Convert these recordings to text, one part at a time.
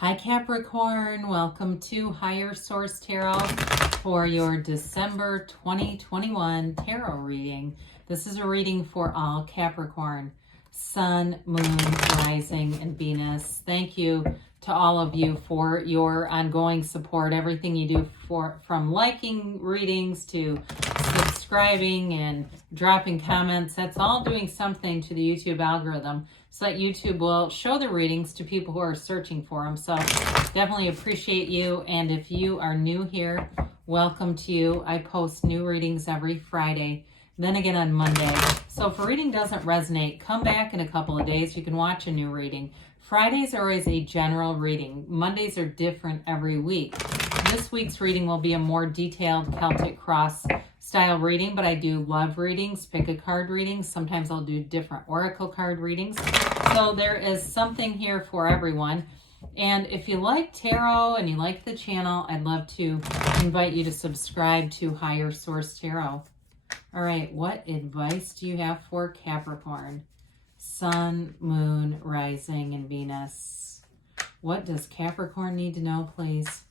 Hi Capricorn, welcome to Higher Source Tarot for your December 2021 tarot reading. This is a reading for all Capricorn, Sun, Moon, Rising, and Venus. Thank you to all of you for your ongoing support, everything you do from liking readings to subscribing and dropping comments. That's all doing something to the YouTube algorithm so that YouTube will show the readings to people who are searching for them. So definitely appreciate you. And if you are new here, welcome to you. I post new readings every Friday, then again on Monday. So if a reading doesn't resonate, come back in a couple of days. You can watch a new reading. Fridays are always a general reading. Mondays are different every week. This week's reading will be a more detailed Celtic Cross style reading, but I do love readings, pick a card readings. Sometimes I'll do different oracle card readings. So there is something here for everyone. And if you like tarot and you like the channel, I'd love to invite you to subscribe to Higher Source Tarot. All right, what advice do you have for Capricorn? Sun, Moon, Rising, and Venus. What does Capricorn need to know, please,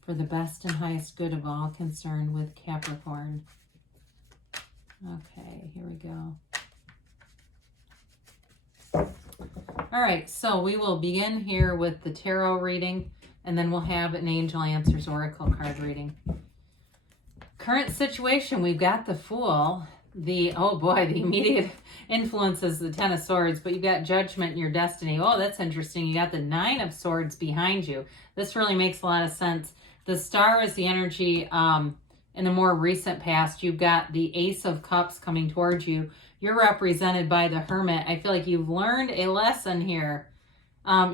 for the best and highest good of all concerned with Capricorn? Okay, here we go. All right, so we will begin here with the tarot reading, and then we'll have an Angel Answers Oracle card reading. Current situation, we've got the Fool. The immediate influence is the Ten of Swords, but you've got Judgment in your destiny. Oh, that's interesting. You got the Nine of Swords behind you. This really makes a lot of sense. The Star is the energy in the more recent past. You've got the Ace of Cups coming towards you. You're represented by the Hermit. I feel like you've learned a lesson here.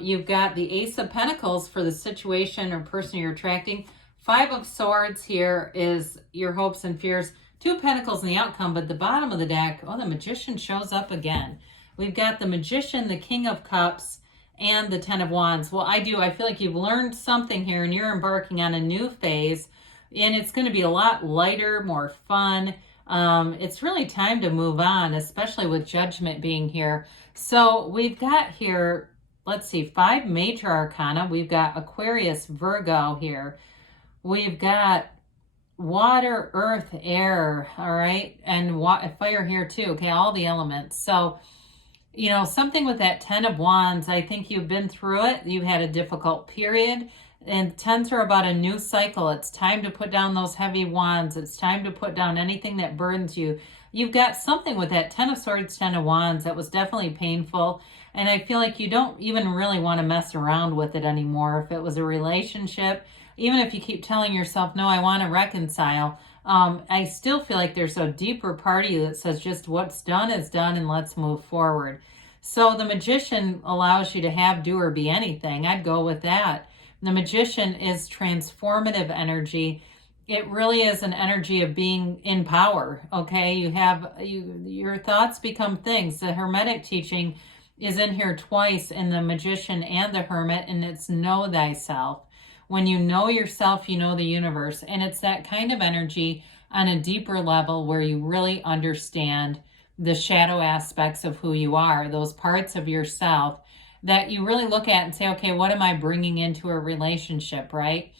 You've got the Ace of Pentacles for the situation or person you're attracting. Five of Swords here is your hopes and fears. Two of Pentacles in the outcome, but the bottom of the deck, the Magician shows up again. We've got the Magician, the King of Cups, and the Ten of Wands. Well, I feel like you've learned something here and you're embarking on a new phase, and it's going to be a lot lighter, more fun. It's really time to move on, especially with Judgment being here. So we've got here, let's see, 5 major arcana. We've got Aquarius, Virgo here. We've got water, earth, air, all right, and fire here too, okay, all the elements. So, something with that Ten of Wands, I think you've been through it. You had a difficult period, and tens are about a new cycle. It's time to put down those heavy wands. It's time to put down anything that burdens you. You've got something with that Ten of Swords, Ten of Wands that was definitely painful, and I feel like you don't even really want to mess around with it anymore. If it was a relationship, even if you keep telling yourself, no, I want to reconcile, I still feel like there's a deeper part of you that says just what's done is done and let's move forward. So the Magician allows you to have, do, or be anything. I'd go with that. The Magician is transformative energy. It really is an energy of being in power, okay? Your thoughts become things. The Hermetic teaching is in here twice in the Magician and the Hermit, and it's know thyself. When you know yourself, you know the universe. And it's that kind of energy on a deeper level where you really understand the shadow aspects of who you are, those parts of yourself that you really look at and say, okay, what am I bringing into a relationship, right?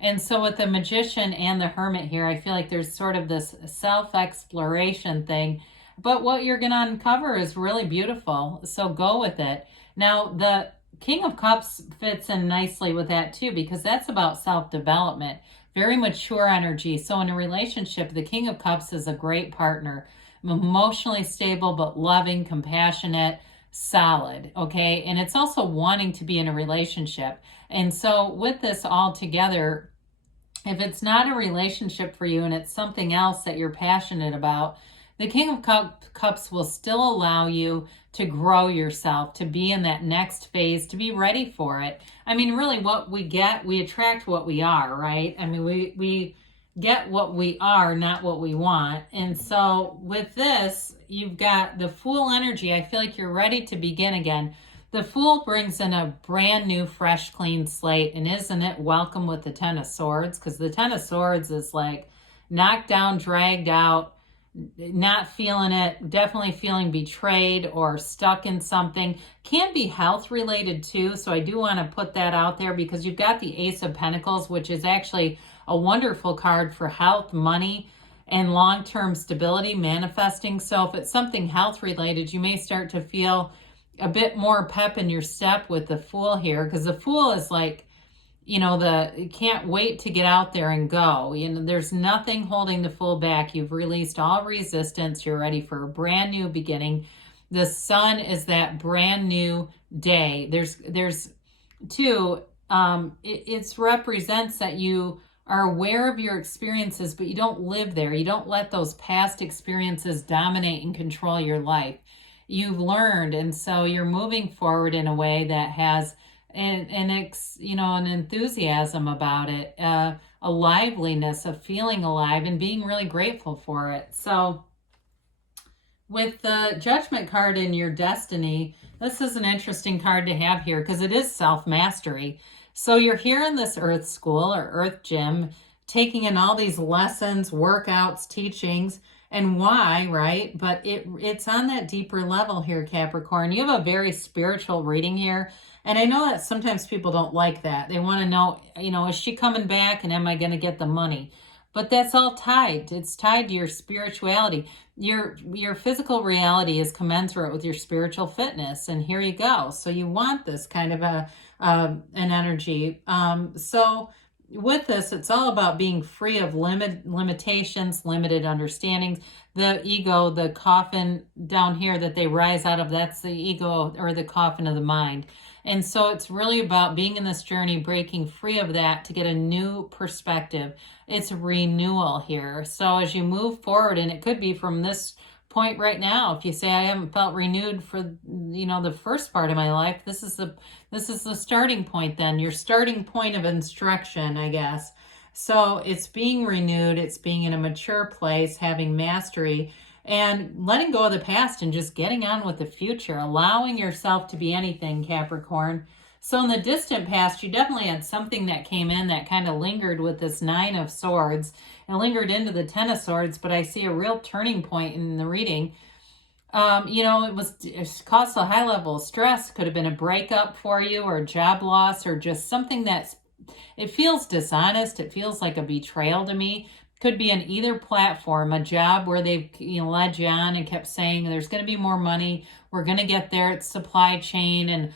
And so with the Magician and the Hermit here, I feel like there's sort of this self-exploration thing. But what you're going to uncover is really beautiful. So go with it. Now, the King of Cups fits in nicely with that too, because that's about self-development, very mature energy. So in a relationship, the King of Cups is a great partner, emotionally stable, but loving, compassionate, solid, okay? And it's also wanting to be in a relationship. And so with this all together, if it's not a relationship for you and it's something else that you're passionate about, the King of Cups will still allow you to grow yourself, to be in that next phase, to be ready for it. I mean, really what we get, we attract what we are, right? I mean, we get what we are, not what we want. And so with this, you've got the Fool energy. I feel like you're ready to begin again. The Fool brings in a brand new, fresh, clean slate. And isn't it welcome with the Ten of Swords? Because the Ten of Swords is like knocked down, dragged out, not feeling it, definitely feeling betrayed or stuck in something. Can be health related too, so I do want to put that out there, because you've got the Ace of Pentacles, which is actually a wonderful card for health, money, and long-term stability, manifesting. So if it's something health related, you may start to feel a bit more pep in your step with the Fool here, because the Fool is like, you know, can't wait to get out there and go. You know, there's nothing holding the Fool back. You've released all resistance. You're ready for a brand new beginning. The Sun is that brand new day. There's two, it represents that you are aware of your experiences, but you don't live there. You don't let those past experiences dominate and control your life. You've learned, and so you're moving forward in a way that has an enthusiasm about it, a liveliness of feeling alive and being really grateful for it. So with the Judgment card in your destiny, this is an interesting card to have here, because it is self-mastery. So you're here in this earth school or earth gym, taking in all these lessons, workouts, teachings, and why, right? But it's on that deeper level here, Capricorn. You have a very spiritual reading here. And I know that sometimes people don't like that. They want to know, you know, is she coming back and am I going to get the money? But that's all tied. It's tied to your spirituality. Your physical reality is commensurate with your spiritual fitness. And here you go. So you want this kind of an energy. So with this, it's all about being free of limitations, limited understandings. The ego, the coffin down here that they rise out of, that's the ego, or the coffin of the mind. And so it's really about being in this journey, breaking free of that to get a new perspective. It's renewal here. So as you move forward, and it could be from this point right now, if you say, I haven't felt renewed for, you know, the first part of my life, this is the starting point then, your starting point of instruction, I guess. So it's being renewed, it's being in a mature place, having mastery, and letting go of the past and just getting on with the future, allowing yourself to be anything, Capricorn. So in the distant past, you definitely had something that came in that kind of lingered with this Nine of Swords and lingered into the Ten of Swords, but I see a real turning point in the reading. You know, it caused a high level of stress. Could have been a breakup for you, or a job loss, or just something it feels dishonest. It feels like a betrayal to me. Could be on either platform, a job where they've led you on and kept saying there's going to be more money, we're going to get there, it's supply chain, and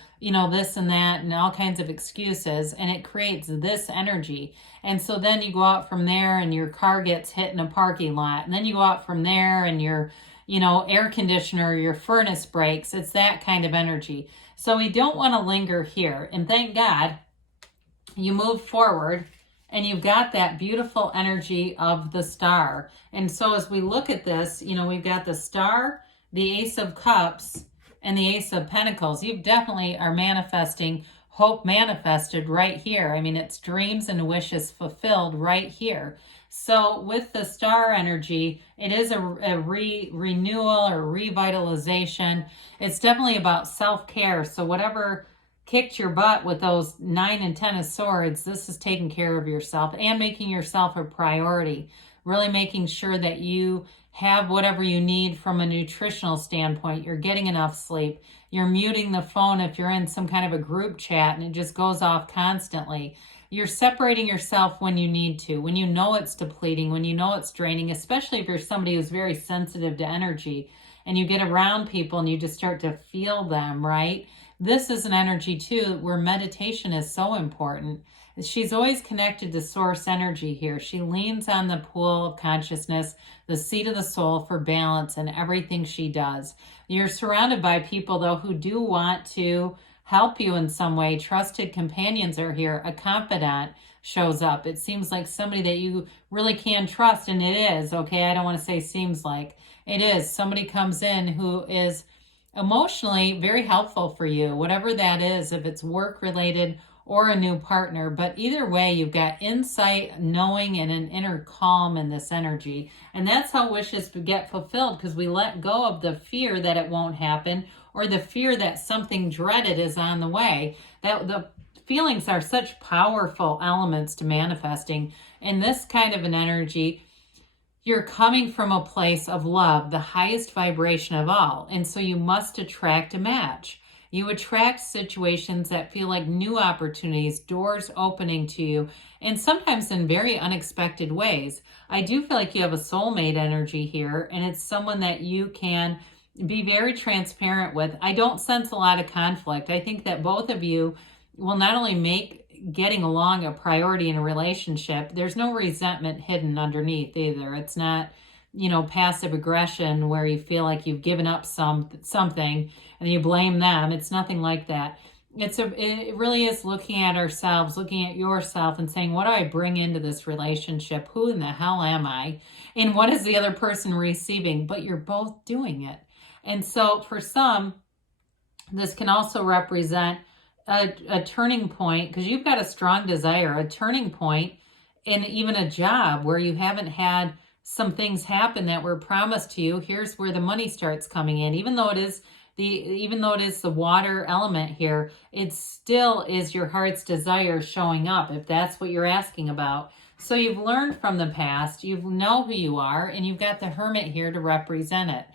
this and that, and all kinds of excuses, and it creates this energy. And so then you go out from there and your car gets hit in a parking lot, and then you go out from there and your air conditioner, your furnace breaks. It's that kind of energy. So we don't want to linger here. And thank God you move forward and you've got that beautiful energy of the Star. And so as we look at this, we've got the Star, the Ace of Cups, and the Ace of Pentacles. You definitely are manifesting hope manifested right here. I mean, it's dreams and wishes fulfilled right here. So with the Star energy, it is a renewal or revitalization. It's definitely about self-care. So whatever kicked your butt with those 9 and 10 of Swords, this is taking care of yourself and making yourself a priority. Really making sure that you have whatever you need from a nutritional standpoint. You're getting enough sleep. You're muting the phone if you're in some kind of a group chat and it just goes off constantly. You're separating yourself when you need to, when you know it's depleting, when you know it's draining, especially if you're somebody who's very sensitive to energy and you get around people and you just start to feel them, right? This is an energy too where meditation is so important. She's always connected to source energy here. She leans on the pool of consciousness, the seat of the soul, for balance in everything she does. You're surrounded by people, though, who do want to help you in some way. Trusted companions are here. A confidant shows up. It seems like somebody that you really can trust, and it is, okay? I don't want to say seems like. It is. Somebody comes in who is emotionally very helpful for you, whatever that is, if it's work-related or a new partner. But either way, you've got insight, knowing, and an inner calm in this energy. And that's how wishes get fulfilled, because we let go of the fear that it won't happen, or the fear that something dreaded is on the way. That the feelings are such powerful elements to manifesting. In this kind of an energy, you're coming from a place of love, the highest vibration of all. And so you must attract a match. You attract situations that feel like new opportunities, doors opening to you, and sometimes in very unexpected ways. I do feel like you have a soulmate energy here, and it's someone that you can be very transparent with. I don't sense a lot of conflict. I think that both of you will not only make getting along a priority in a relationship, there's no resentment hidden underneath either. It's not, passive aggression where you feel like you've given up something and you blame them. It's nothing like that. It really is looking at ourselves, looking at yourself and saying, what do I bring into this relationship? Who in the hell am I? And what is the other person receiving? But you're both doing it. And so for some, this can also represent a turning point, because you've got a strong desire, a turning point in even a job where you haven't had some things happen that were promised to you. Here's where the money starts coming in. Even though it is the water element here, it still is your heart's desire showing up, if that's what you're asking about. So you've learned from the past, you know who you are, and you've got the Hermit here to represent it.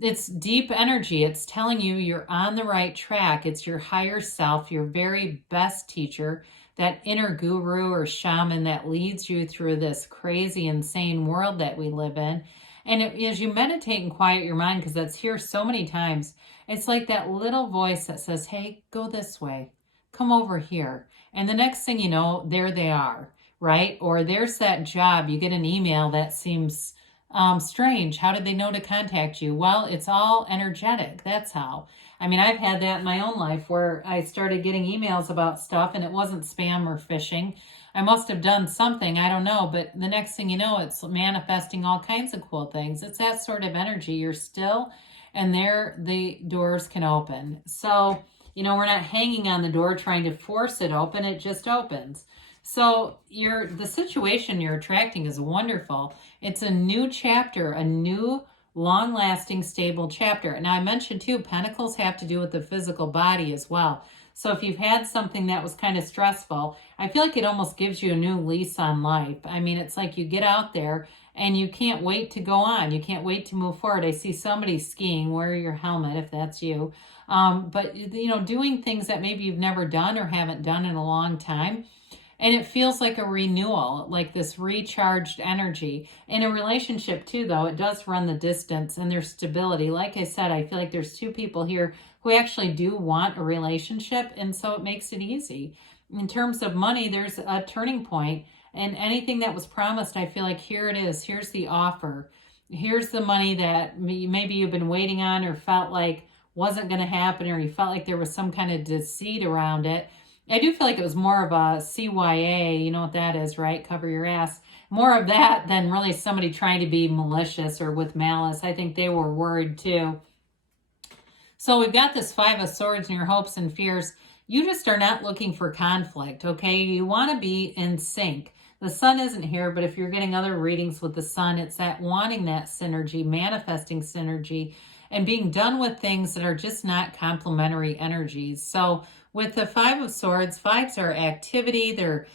It's deep energy. It's telling you you're on the right track. It's your higher self, your very best teacher, that inner guru or shaman that leads you through this crazy, insane world that we live in. And as you meditate and quiet your mind, because that's here so many times, it's like that little voice that says, hey, go this way, come over here. And the next thing you know, there they are, right? Or there's that job. You get an email that seems strange. How did they know to contact you? Well, it's all energetic. That's how. I mean, I've had that in my own life where I started getting emails about stuff and it wasn't spam or phishing. I must have done something, I don't know, but the next thing you know, it's manifesting all kinds of cool things. It's that sort of energy. You're still, and there the doors can open. So, we're not hanging on the door trying to force it open. It just opens. So the situation you're attracting is wonderful. It's a new chapter, a new long-lasting, stable chapter. And I mentioned too, Pentacles have to do with the physical body as well. So if you've had something that was kind of stressful, I feel like it almost gives you a new lease on life. I mean, it's like you get out there and you can't wait to go on. You can't wait to move forward. I see somebody skiing. Wear your helmet if that's you. But, doing things that maybe you've never done or haven't done in a long time. And it feels like a renewal, like this recharged energy. In a relationship too, though, it does run the distance and there's stability. Like I said, I feel like there's two people here who actually do want a relationship, and so it makes it easy. In terms of money, there's a turning point, and anything that was promised, I feel like here it is. Here's the offer. Here's the money that maybe you've been waiting on or felt like wasn't going to happen, or you felt like there was some kind of deceit around it. I do feel like it was more of a CYA, you know what that is, right? Cover your ass. More of that than really somebody trying to be malicious or with malice. I think they were worried too. So we've got this Five of Swords and your hopes and fears. You just are not looking for conflict, okay? You want to be in sync. The sun isn't here, but if you're getting other readings with the sun, it's that wanting that synergy, manifesting synergy, and being done with things that are just not complementary energies. So with the Five of Swords, fives are activity, they're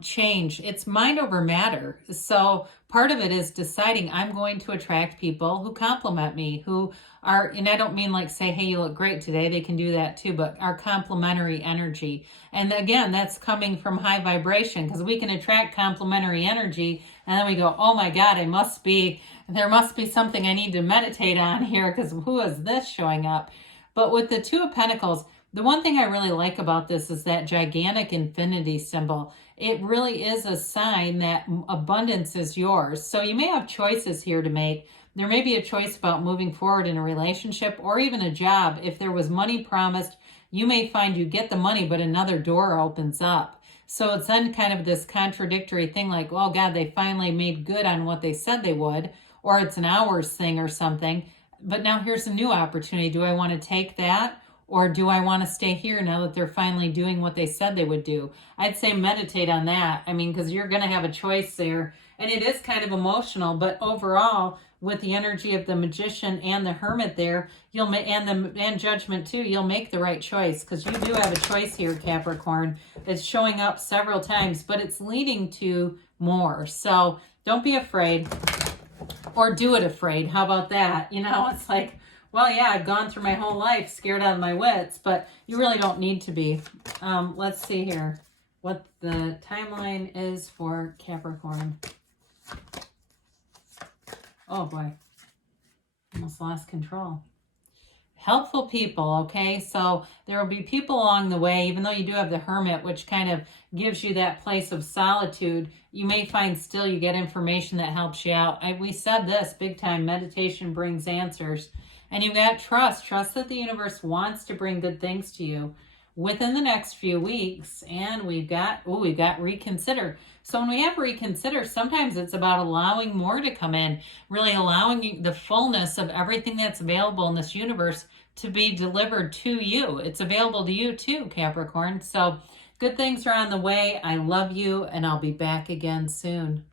change. It's mind over matter. So part of it is deciding I'm going to attract people who complement me, who are, and I don't mean like say, hey, you look great today. They can do that too, but are complementary energy. And again, that's coming from high vibration, because we can attract complementary energy and then we go, oh my God, there must be something I need to meditate on here, because who is this showing up? But with the Two of Pentacles, the one thing I really like about this is that gigantic infinity symbol. It really is a sign that abundance is yours. So you may have choices here to make. There may be a choice about moving forward in a relationship or even a job. If there was money promised, you may find you get the money, but another door opens up. So it's then kind of this contradictory thing like, oh God, they finally made good on what they said they would, or it's an hours thing or something. But now here's a new opportunity. Do I want to take that? Or do I want to stay here now that they're finally doing what they said they would do? I'd say meditate on that. I mean, because you're going to have a choice there. And it is kind of emotional, but overall, with the energy of the Magician and the Hermit there, and Judgment too, you'll make the right choice, because you do have a choice here, Capricorn. It's showing up several times, but it's leading to more. So don't be afraid. Or do it afraid. How about that? You know, it's like, well, yeah, I've gone through my whole life scared out of my wits, but you really don't need to be. Let's see here what the timeline is for Capricorn. Oh boy, almost lost control. Helpful people, okay? So there will be people along the way, even though you do have the Hermit, which kind of gives you that place of solitude. You may find still you get information that helps you out. We said this big time, meditation brings answers. And you've got trust that the universe wants to bring good things to you within the next few weeks. And we've got reconsider. So when we have reconsider, sometimes it's about allowing more to come in, really allowing the fullness of everything that's available in this universe to be delivered to you. It's available to you too, Capricorn. So good things are on the way. I love you, and I'll be back again soon.